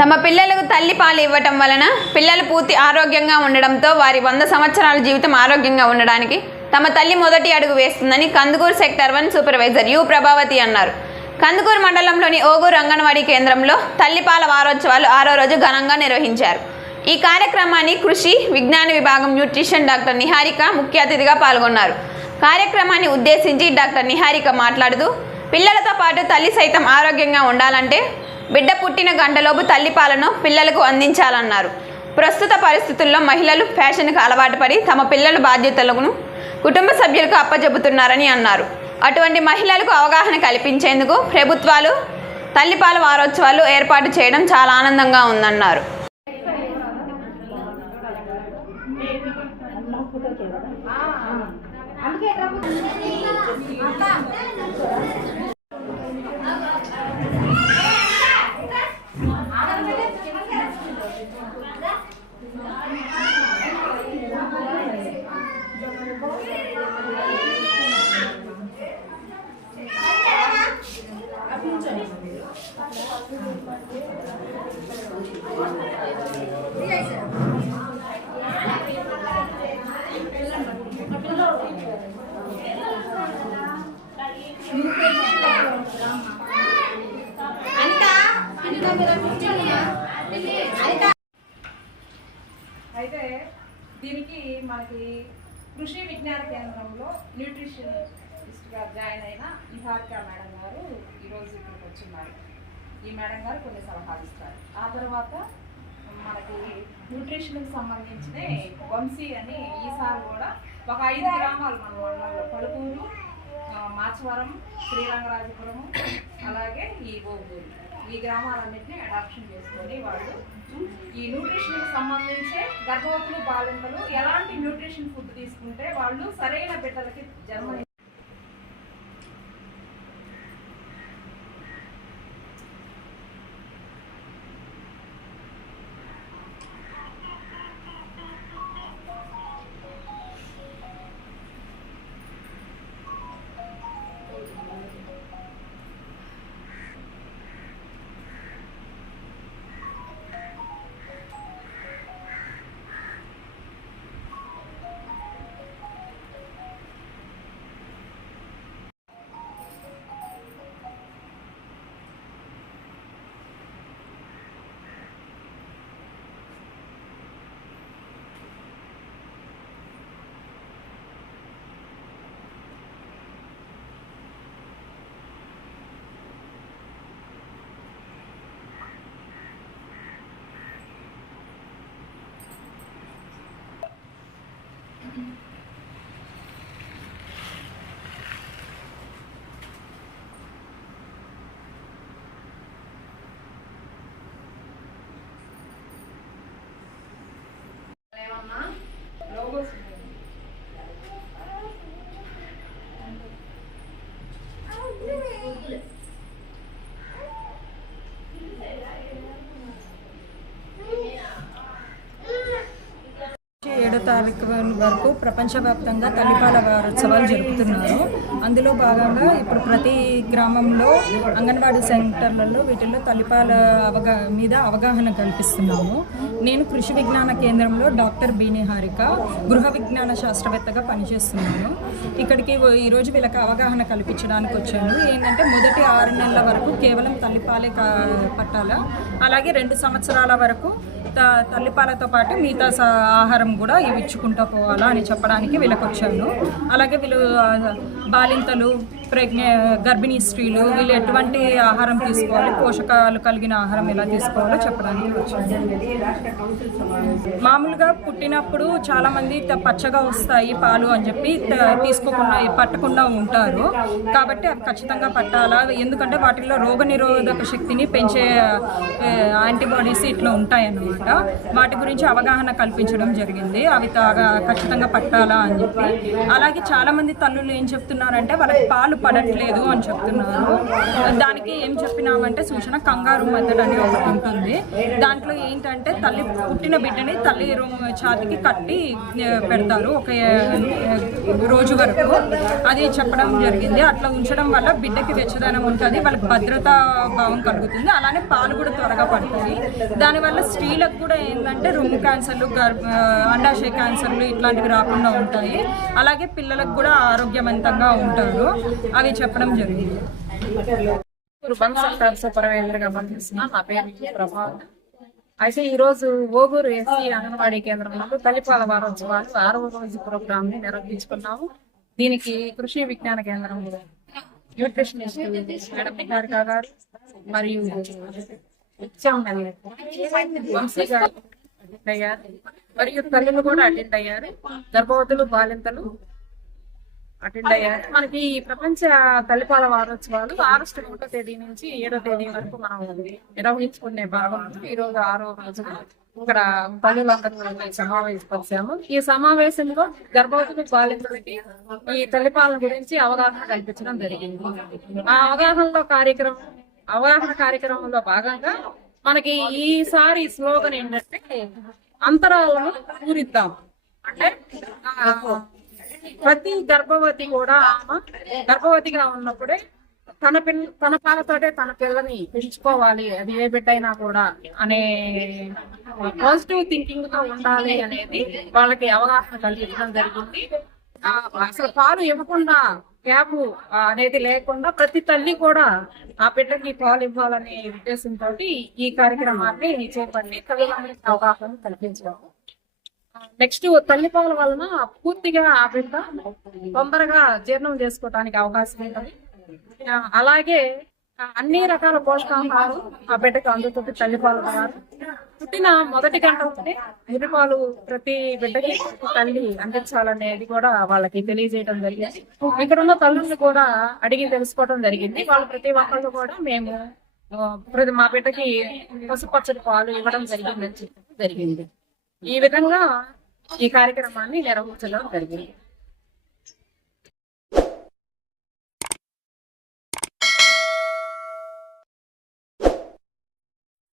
తమ పిల్లలకు తల్లి పాలు ఇవ్వటం వలన పిల్లలు పూర్తి ఆరోగ్యంగా ఉండడంతో వారి వంద సంవత్సరాల జీవితం ఆరోగ్యంగా ఉండడానికి తమ తల్లి మొదటి అడుగు వేస్తుందని Kandukur sector one supervisor U Prabhavathi అన్నారు. కందుకూరు మండలంలోని ఓగూరు అంగన్వాడీ కేంద్రంలో తల్లిపాల వారోత్సవాలు ఆరో రోజు ఘనంగా నిర్వహించారు. ఈ కార్యక్రమాన్ని కృషి విజ్ఞాన విభాగం న్యూట్రిషన్ డాక్టర్ నిహారిక ముఖ్య అతిథిగా పాల్గొన్నారు. కార్యక్రమాన్ని ఉద్దేశించి డాక్టర్ నిహారిక మాట్లాడుతూ పిల్లలతో పాటు తల్లి సైతం ఆరోగ్యంగా ఉండాలంటే బిడ్డ పుట్టిన గంటలోపు తల్లిపాలను పిల్లలకు అందించాలన్నారు. ప్రస్తుత పరిస్థితుల్లో మహిళలు ఫ్యాషన్కు అలవాటు పడి తమ పిల్లల బాధ్యతలను కుటుంబ సభ్యులకు అప్పజెబుతున్నారని అన్నారు. అటువంటి మహిళలకు అవగాహన కల్పించేందుకు ప్రభుత్వాలు తల్లిపాల వారోత్సవాలు ఏర్పాటు చేయడం చాలా ఆనందంగా ఉందన్నారు. Yeah, yeah. అయితే దీనికి మనకి కృషి విజ్ఞాన కేంద్రంలో న్యూట్రిషనిస్ట్గా జాయిన్ అయిన నిహారిక మేడం గారు ఈరోజు ఇక్కడికి వచ్చిన్నారు. ఈ మేడం గారు కొన్ని సలహాలు ఇస్తారు. ఆ తర్వాత మనకి న్యూట్రిషన్కి సంబంధించిన వంశీ అని ఈసారి కూడా ఒక ఐదు గ్రామాలు మన మండలంలో పలుకూరు మాచవరం శ్రీరంగరాజపురము అలాగే ఈ గోగూరు. ఈ గ్రామాలన్నింటినీ అడాప్షన్ చేసుకొని వాళ్ళు ఈ న్యూట్రిషన్కి సంబంధించే గర్భవతులు బాలింతలు ఎలాంటి న్యూట్రిషన్ ఫుడ్ తీసుకుంటే వాళ్ళు సరైన బిడ్డలకి జన్మ లోగోస్ ఉంటాయి. ఏడో తారీఖు వరకు ప్రపంచవ్యాప్తంగా తల్లిపాల వారోత్సవాలు జరుపుతున్నారు. అందులో భాగంగా ఇప్పుడు ప్రతి గ్రామంలో అంగన్వాడీ సెంటర్లలో వీటిల్లో తల్లిపాల అవగా మీద అవగాహన కల్పిస్తున్నాము. నేను కృషి విజ్ఞాన కేంద్రంలో డాక్టర్ బీని హారిక గృహ విజ్ఞాన శాస్త్రవేత్తగా పనిచేస్తున్నాను. ఇక్కడికి ఈరోజు వీళ్ళకి అవగాహన కల్పించడానికి వచ్చాను. ఏంటంటే మొదటి ఆరు నెలల వరకు కేవలం తల్లిపాలే కా పట్టాలా? అలాగే రెండు సంవత్సరాల వరకు తల్లిపాలతో పాటు మిగతా ఆహారం కూడా ఇవి ఇచ్చుకుంటూ పోవాలా అని చెప్పడానికి వీళ్ళకి వచ్చాను అలాగే వీళ్ళు బాలింతలు ప్రెగ్నె గర్భిణీ స్త్రీలు వీళ్ళు ఎటువంటి ఆహారం తీసుకోవాలి? పోషకాలు కలిగిన ఆహారం ఎలా తీసుకోవాలో చెప్పడానికి వచ్చాను. మామూలుగా పుట్టినప్పుడు చాలా మంది పచ్చగా వస్తాయి పాలు అని చెప్పి తీసుకోకుండా పట్టకుండా ఉంటారు. కాబట్టి అవి ఖచ్చితంగా పట్టాలా? ఎందుకంటే వాటిల్లో రోగ నిరోధక శక్తిని పెంచే యాంటీబాడీస్ ఇట్లా ఉంటాయన్నమాట. వాటి గురించి అవగాహన కల్పించడం జరిగింది. అవి తాగా ఖచ్చితంగా పట్టాలా అని చెప్పి. అలాగే చాలా మంది తల్లులు ఏం చెప్తున్నారంటే వాళ్ళకి పాలు పడట్లేదు అని చెప్తున్నారు. దానికి ఏం చెప్పినామంటే సూచన కంగారు మెథడ్ అని ఒకటి ఉంటుంది. దాంట్లో ఏంటంటే తల్లి పుట్టిన బిడ్డని తల్లి ఛాతికి కట్టి పెడతారు ఒక రోజు వరకు. అది చెప్పడం జరిగింది. అట్లా ఉంచడం వల్ల బిడ్డకి వెచ్చదనం ఉంటుంది. వాళ్ళకి భద్రతా భావం కలుగుతుంది. అలానే పాలు కూడా త్వరగా పడుతుంది. దానివల్ల స్త్రీలకు కూడా ఏంటంటే రొమ్ము క్యాన్సర్లు గర్భ అండాశయ క్యాన్సర్లు ఇట్లాంటివి రాకుండా ఉంటాయి. అలాగే పిల్లలకు కూడా ఆరోగ్యవంతంగా ఉంటారు. అవి చెప్పడం జరిగింది. నా పేరు ప్రభావతి అయితే ఈ రోజు ఓగూరు ఎస్సీ అంగన్వాడీ కేంద్రంలో తల్లిపాల వారోత్సవాలు ఆరవ రోజు ప్రోగ్రామ్ని నిర్వహించుకున్నాము. దీనికి కృషి విజ్ఞాన కేంద్రం న్యూట్రిషనిస్ట్ మేడం నిహారిక గారు మరియు వంశీ గారు అటెండ్ అయ్యారు. మరియు తల్లులు కూడా అటెండ్ అయ్యారు. గర్భవతులు బాలింతలు అటెండ్ అయ్యారు. మనకి ఈ ప్రపంచ తల్లిపాల వారోత్సవాలు ఆగస్టు ఒకటో తేదీ నుంచి ఏడో తేదీ వరకు మనం నిర్వహించుకునే భాగంలో ఈ రోజు ఆరో రోజున ఇక్కడ తల్లులందరూ సమావేశపరిచాము ఈ సమావేశంలో గర్భవతులు బాలింతలకి ఈ తల్లిపాలన గురించి అవగాహన కల్పించడం జరిగింది. ఆ అవగాహనలో కార్యక్రమం అవగాహన కార్యక్రమంలో భాగంగా మనకి ఈసారి స్లోగన్ ఏంటంటే అంతరాలను పూరిద్దాం. అంటే ప్రతి గర్భవతి కూడా ఆమె గర్భవతిగా ఉన్నప్పుడే తన పిల్ల తన పాలతోటే తన పిల్లని పెంచుకోవాలి. అది ఏ బిడ్డ అయినా కూడా అనే పాజిటివ్ థింకింగ్తో ఉండాలి అనేది వాళ్ళకి అవగాహన కల్పించడం జరిగింది. అసలు పాలు ఇవ్వకుండా గ్యాప్ అనేది లేకుండా ప్రతి తల్లి కూడా ఆ బిడ్డకి పాలు ఇవ్వాలనే ఉద్దేశంతో ఈ కార్యక్రమాన్ని చేపట్టి తల్లిదండ్రులకు అవగాహన కల్పించాము నెక్స్ట్ తల్లిపాల వలన పూర్తిగా ఆ బిడ్డ తొందరగా జీర్ణం చేసుకోవటానికి అవకాశం ఉంటుంది. అలాగే అన్ని రకాల పోషకాహారం ఆ బిడ్డకు అందుతుంది తల్లిపాల పుట్టిన మొదటి గంట ఉంటే మురిపాలు ప్రతి బిడ్డకి తల్లి అందించాలనేది కూడా వాళ్ళకి తెలియజేయడం జరిగింది. ఇక్కడ ఉన్న తల్లుల్ని కూడా అడిగి తెలుసుకోవడం జరిగింది. వాళ్ళు ప్రతి ఒక్కళ్ళు కూడా మేము ప్రతి మా బిడ్డకి పసుపచ్చడి పాలు ఇవ్వడం జరిగిందని జరిగింది. ఈ విధంగా ఈ కార్యక్రమాన్ని నిర్వహించడం జరిగింది.